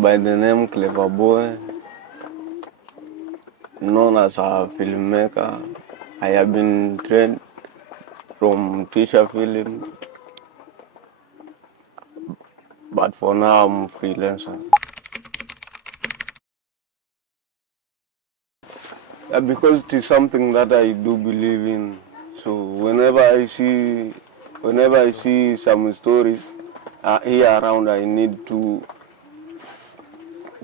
By the name Clever Boy, known as a filmmaker. I have been trained from teacher film, but for now I'm freelancer. Because it is something that I do believe in. So whenever I see some stories here around, I need to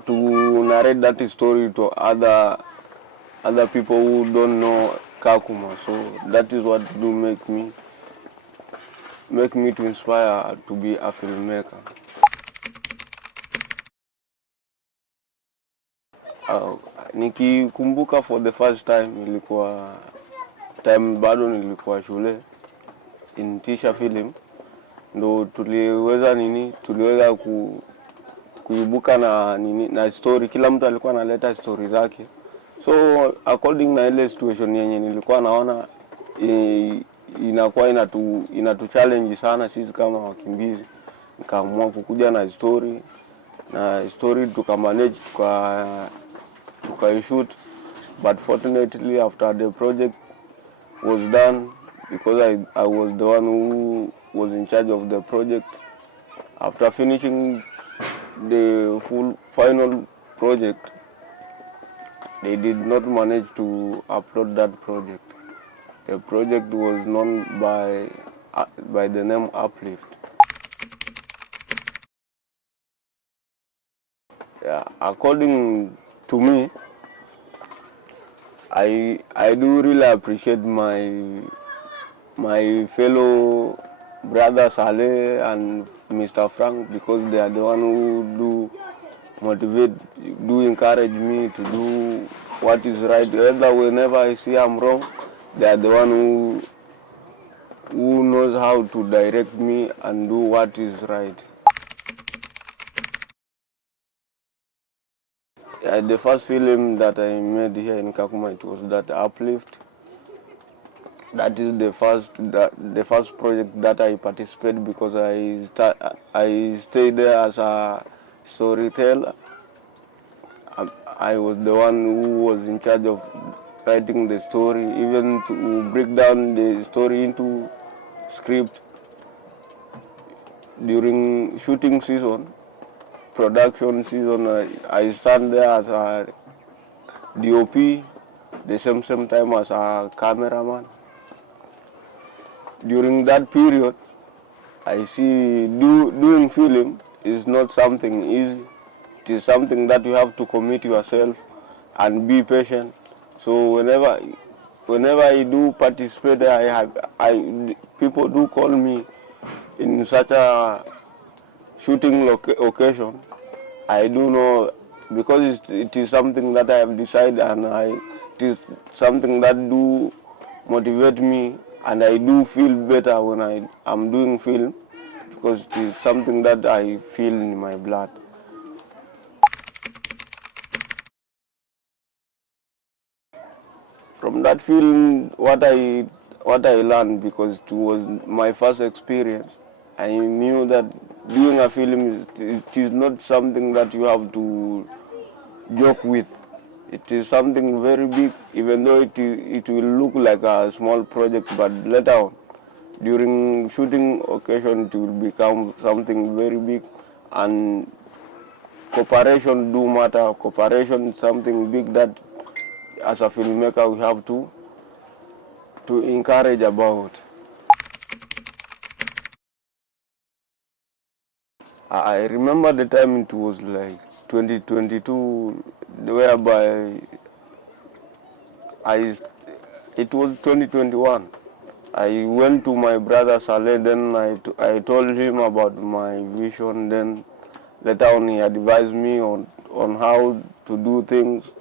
narrate that story to other people who don't know Kakuma. So that is what do make me to inspire to be a filmmaker. Nikikumbuka for the first time ilikuwa time bado nilikuwa shule in teacher film, ndo tuliweza kuibuka na story. Kila mtu alikuwa analeta story zake, so according na ile situation yenye nilikuwa naona inakuwa inatu challenge sana sisi kama wakimbizi, nikaamua kukuja na story tukamanage shoot. But fortunately after the project was done, because I was the one who was in charge of the project, after finishing the final project, they did not manage to upload that project. The project was known by the name Uplift. Yeah, according to me, I do really appreciate my fellow brother Saleh and Mr. Frank, because they are the one who do encourage me to do what is right. Whenever I see I'm wrong, they are the one who knows how to direct me and do what is right. The first film that I made here in Kakuma, it was that Uplift. That is the first project that I participated, because I stayed there as a storyteller. I was the one who was in charge of writing the story, even to break down the story into script. During shooting season, production season, I stand there as a DOP, the same time as a cameraman. During that period, I see doing film is not something easy. It is something that you have to commit yourself and be patient. So whenever I do participate, people do call me in such a shooting occasion. I do know, because it is something that I have decided, and it is something that do motivate me, and I do feel better when I am doing film, because it is something that I feel in my blood. From that film, what I learned, because it was my first experience, I knew that doing a film it is not something that you have to joke with. It is something very big, even though it will look like a small project, but later on, during shooting occasion, it will become something very big, and cooperation do matter. Cooperation is something big that, as a filmmaker, we have to encourage about. I remember the time it was like 2022, whereby it was 2021. I went to my brother Saleh, then I told him about my vision, then later on he advised me on how to do things.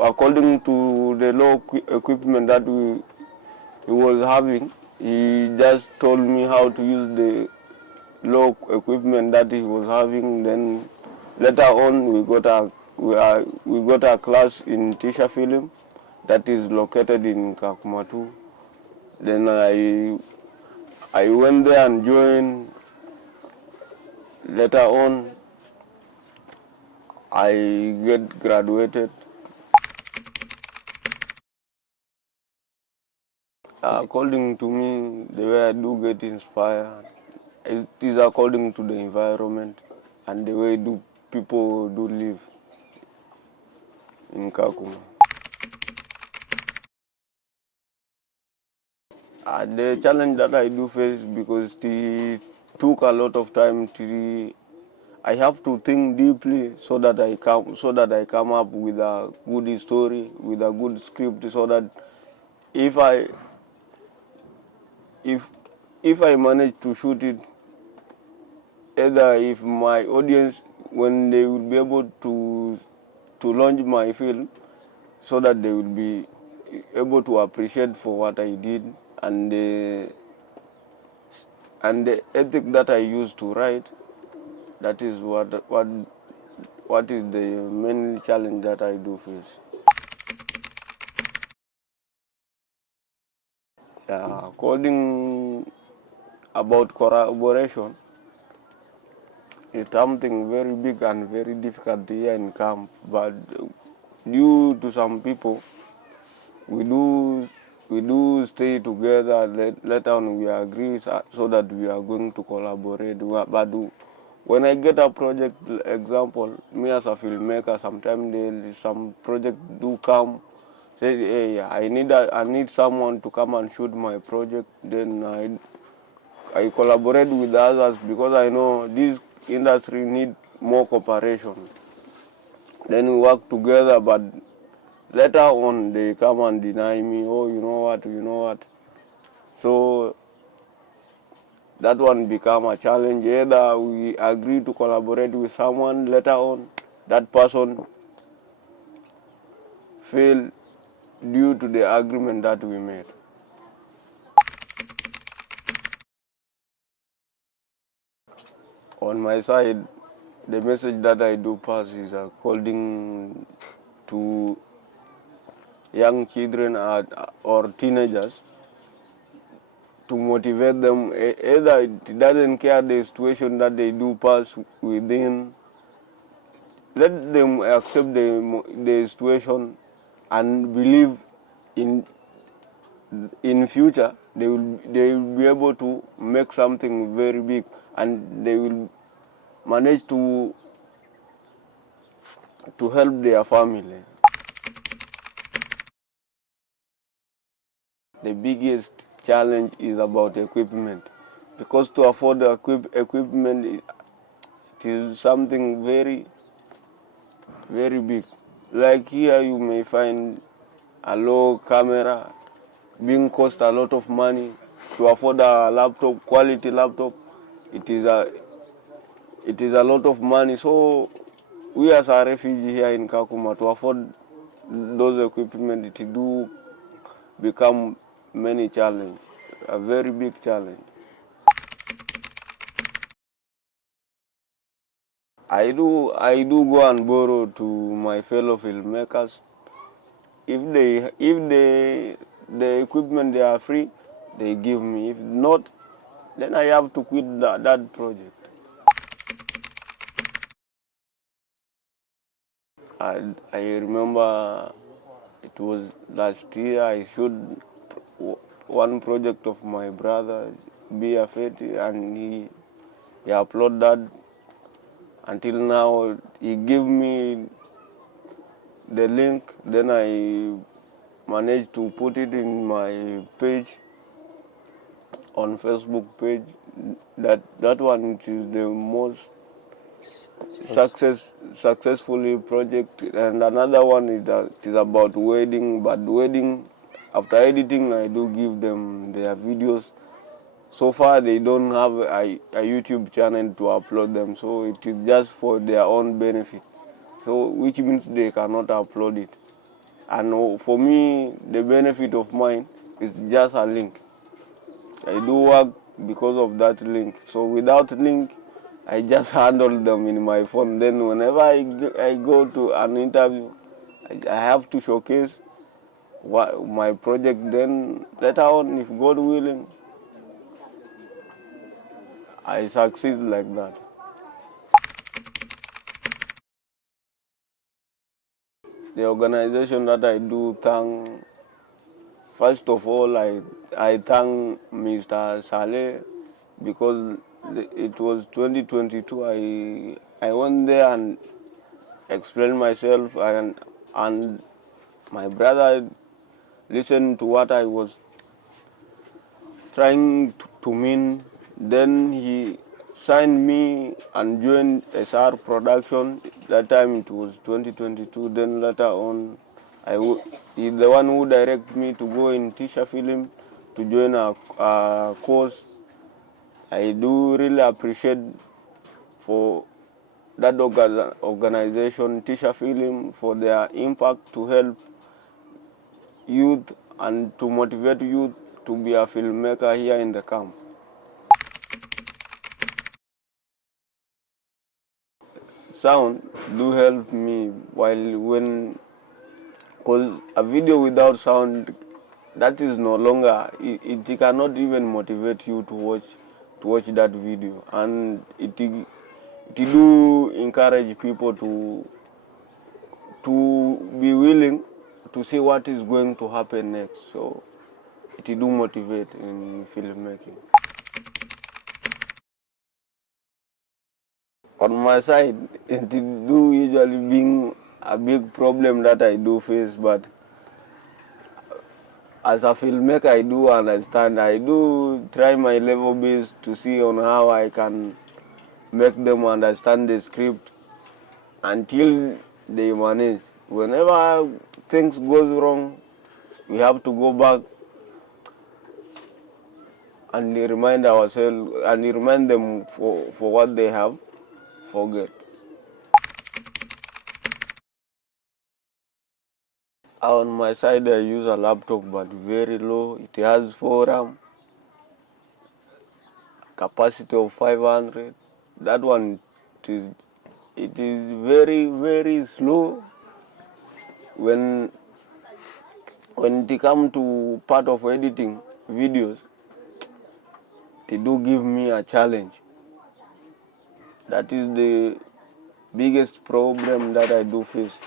According to the low equipment that he was having, he just told me how to use the low equipment that he was having. Then later on we got a class in teacher film that is located in Kakuma 2. Then I went there and joined. Later on, I get graduated. According to me, the way I do get inspired, it is according to the environment and the way do people do live in Kakuma. The challenge that I do face, because it took a lot of time to, I have to think deeply so that I come up with a good story, with a good script, so that if I if if I manage to shoot it, either if my audience, when they will be able to launch my film, so that they will be able to appreciate for what I did, and the ethic that I used to write. That is what is the main challenge that I do face. Coding about collaboration is something very big and very difficult here in camp, but due to some people, we do stay together. Later on, we agree so that we are going to collaborate. But when I get a project, example, me as a filmmaker, sometimes some project do come, say, hey, I need someone to come and shoot my project. Then I collaborate with others, because I know this industry need more cooperation. Then we work together, but later on they come and deny me. Oh, you know what. So that one become a challenge. Either we agree to collaborate with someone, later on that person fail due to the agreement that we made. On my side, the message that I do pass is according to young children or teenagers, to motivate them. Either it doesn't care the situation that they do pass within, let them accept the situation and believe in future they will be able to make something very big, and they will manage to help their family. The biggest challenge is about equipment, because to afford the equipment, it is something very, very big. Like here, you may find a low camera being cost a lot of money. To afford a laptop, quality laptop, it is a lot of money. So we as a refugee here in Kakuma, to afford those equipment, it do become many challenge, a very big challenge. I do go and borrow to my fellow filmmakers. If the equipment they are free, they give me. If not, then I have to quit that project. I remember it was last year I shot one project of my brother, Be a Fate, and he uploaded that. Until now, he gave me the link, then I managed to put it in my page, on Facebook page. That one is the most successfully project. And another one is about wedding, but wedding, after editing, I do give them their videos. So far they don't have a YouTube channel to upload them, so it is just for their own benefit, so which means they cannot upload it. And for me, the benefit of mine is just a link. I do work because of that link. So without link, I just handle them in my phone. Then whenever I go to an interview, I have to showcase my project. Then later on, if God willing, I succeed like that. the organization that I do thank, first of all, I thank Mr. Saleh because it was 2022. I went there and explained myself, and my brother listened to what I was trying to mean. Then he signed me and joined SR production. That time it was 2022. Then later on, he's the one who directed me to go in teacher film to join a course. I do really appreciate for that organization, teacher film, for their impact to help youth and to motivate youth to be a filmmaker here in the camp. Sound do help me because a video without sound, that is no longer, it cannot even motivate you to watch that video, and it do encourage people to be willing to see what is going to happen next. So it do motivate in filmmaking. On my side, it do usually being a big problem that I do face, but as a filmmaker, I do understand. I do try my level best to see on how I can make them understand the script until they manage. Whenever things goes wrong, we have to go back and remind ourselves and remind them for what they have forget. On my side, I use a laptop, but very low. It has 4 RAM, capacity of 500. That one, it is very, very slow. When it comes to part of editing videos, they do give me a challenge. That is the biggest problem that I do face.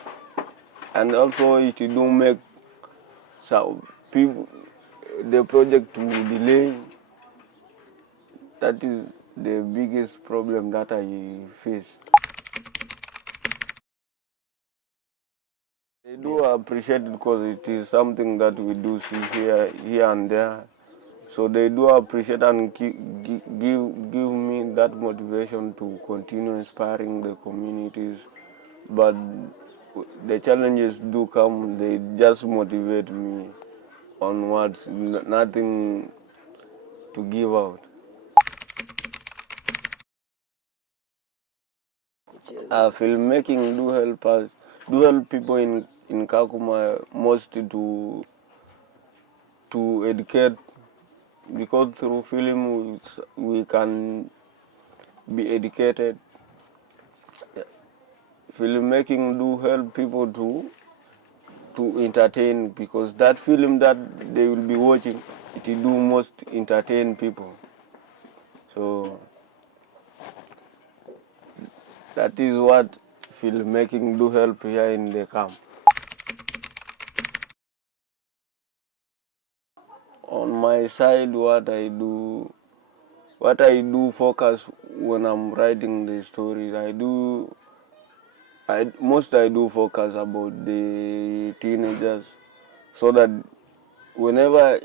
And also it do make some people, the project to delay. That is the biggest problem that I face. I do appreciate it because it is something that we do see here and there. So they do appreciate and give me that motivation to continue inspiring the communities. But the challenges do come, they just motivate me onwards, nothing to give out. Filmmaking do help people in Kakuma most to educate, because through film we can be educated. Filmmaking do help people to entertain, because that film that they will be watching, it will do most entertain people. So that is what filmmaking do help here in the camp. On my side, what I do focus when I'm writing the stories. I do focus about the teenagers, so that whenever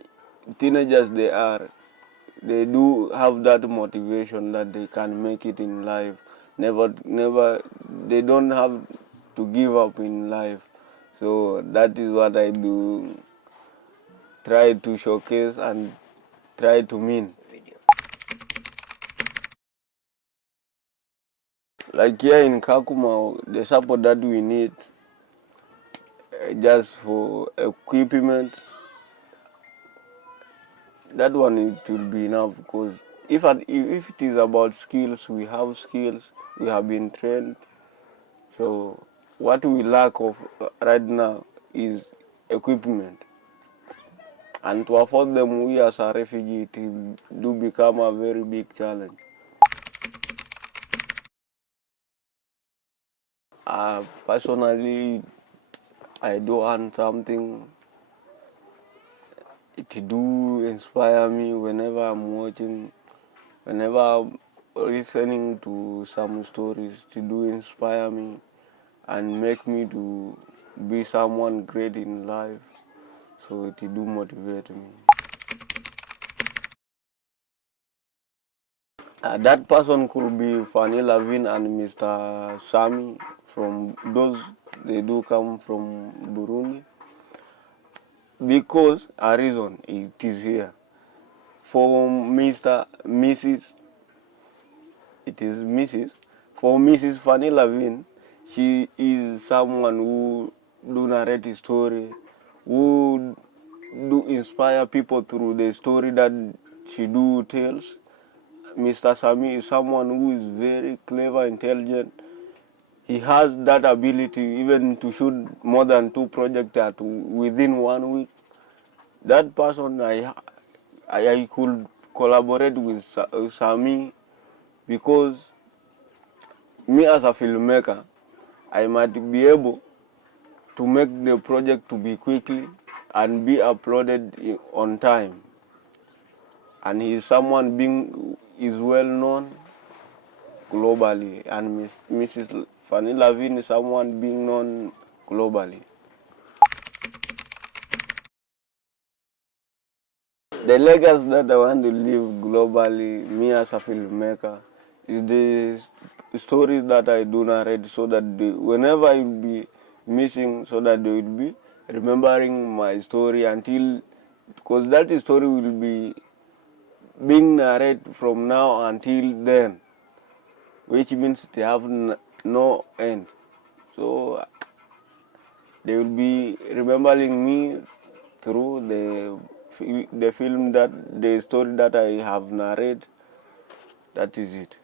teenagers they do have that motivation that they can make it in life. Never, they don't have to give up in life. So that is what I do, try to showcase and try to mean. Like here in Kakuma, the support that we need just for equipment, that one it will be enough, because if it is about skills, we have skills, we have been trained. So what we lack of right now is equipment. And to afford them, we as a refugee, it do become a very big challenge. Personally, I do earn something. It do inspire me whenever I'm watching, whenever I'm listening to some stories. It do inspire me and make me to be someone great in life. So it do motivate me. That person could be Fanny Lavin and Mr. Sami from those, they do come from Burundi. Because a reason it is here. For Mrs. It is Mrs. For Mrs. Fanny Lavin, she is someone who do narrate a story, who do inspire people through the story that she do tells. Mr. Sami is someone who is very clever, intelligent. He has that ability even to shoot more than 2 projects within 1 week. That person, I could collaborate with Sami because me as a filmmaker, I might be able to make the project to be quickly and be uploaded on time. And he is someone is well known globally, and Mrs. Fanny Lavin is someone being known globally. The legacy that I want to leave globally, me as a filmmaker, is the stories that I do narrate, so that whenever I will be missing, so that they will be remembering my story until, because that story will be being narrated from now until then, which means they have no end. So they will be remembering me through the film, that the story that I have narrated. That is it.